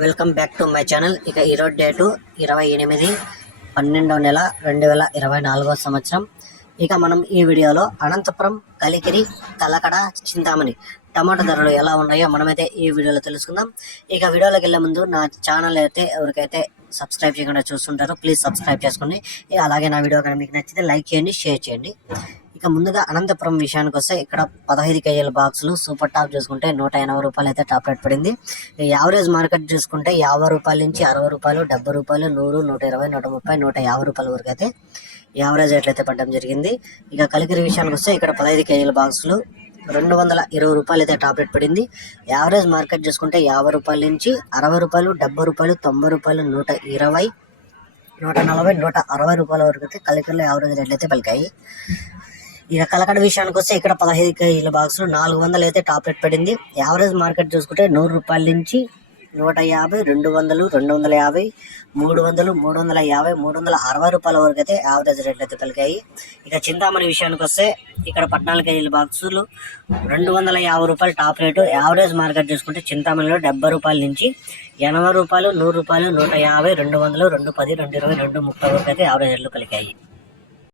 Welcome back to my channel. ఇక ఈరోజు date ఇరవై ఎనిమిది పన్నెండవ నెల రెండు వేల ఇరవై నాలుగో సంవత్సరం. ఇక మనం ఈ వీడియోలో అనంతపురం కలికిరి కలకడ చింతామణి టమాటా ధరలు ఎలా ఉన్నాయో మనమైతే ఈ వీడియోలో తెలుసుకుందాం. ఇక వీడియోలోకి వెళ్ళే ముందు నా ఛానల్ అయితే ఎవరికైతే సబ్స్క్రైబ్ చేయకుండా చూస్తుంటారో ప్లీజ్ సబ్స్క్రైబ్ చేసుకోండి అలాగే నా వీడియో కనుక మీకు నచ్చితే లైక్ చేయండి షేర్ చేయండి. ఇక ముందుగా అనంతపురం విషయానికి వస్తే ఇక్కడ పదహైదు కేజీల బాక్సులు సూపర్ టాప్ చూసుకుంటే నూట ఎనభై రూపాయలు అయితే టాప్ రేట్ పడింది. ఈ యావరేజ్ మార్కెట్ చూసుకుంటే యాభై రూపాయల నుంచి అరవై రూపాయలు డెబ్బై రూపాయలు నూరు నూట ఇరవై నూట ముప్పై నూట యాభై రూపాయల వరకు అయితే యావరేజ్ రేట్లు అయితే పడడం జరిగింది. ఇక కలికిరి విషయానికి వస్తే ఇక్కడ పదహైదు కేజీల బాక్సులు రెండు వందల ఇరవై రూపాయలు అయితే టాప్ రేట్ పడింది. యావరేజ్ మార్కెట్ చూసుకుంటే యాభై రూపాయల నుంచి అరవై రూపాయలు డెబ్బై రూపాయలు తొంభై రూపాయలు నూట ఇరవై నూట నలభై నూట అరవై రూపాయల వరకు అయితే కలికల్లో యావరేజ్ రేట్లు అయితే పలికాయి. ఇక కలకడ విషయానికి వస్తే ఇక్కడ పదహైదు కేజీల బాక్స్ నాలుగు వందలు అయితే టాప్ రేట్ పడింది. యావరేజ్ మార్కెట్ చూసుకుంటే నూరు రూపాయల నుంచి నూట యాభై రెండు వందలు రెండు వందల యాభై మూడు వందలు మూడు వందల యాభై మూడు వందల అరవై రూపాయల వరకు అయితే యావరేజ్ రేట్లు అయితే పలికాయి. ఇక చింతామణి విషయానికి వస్తే ఇక్కడ పద్నాలుగు కేజీల బాక్సులు రెండు వందల యాభై రూపాయలు టాప్ రేటు. యావరేజ్ మార్కెట్ చూసుకుంటే చింతామణిలో డెబ్బై రూపాయల నుంచి ఎనభై రూపాయలు నూరు రూపాయలు నూట యాభై రెండు వందలు రెండు పది రెండు ఇరవై రెండు ముప్పై వరకు అయితే యావరేజ్ రేట్లు పలికాయి.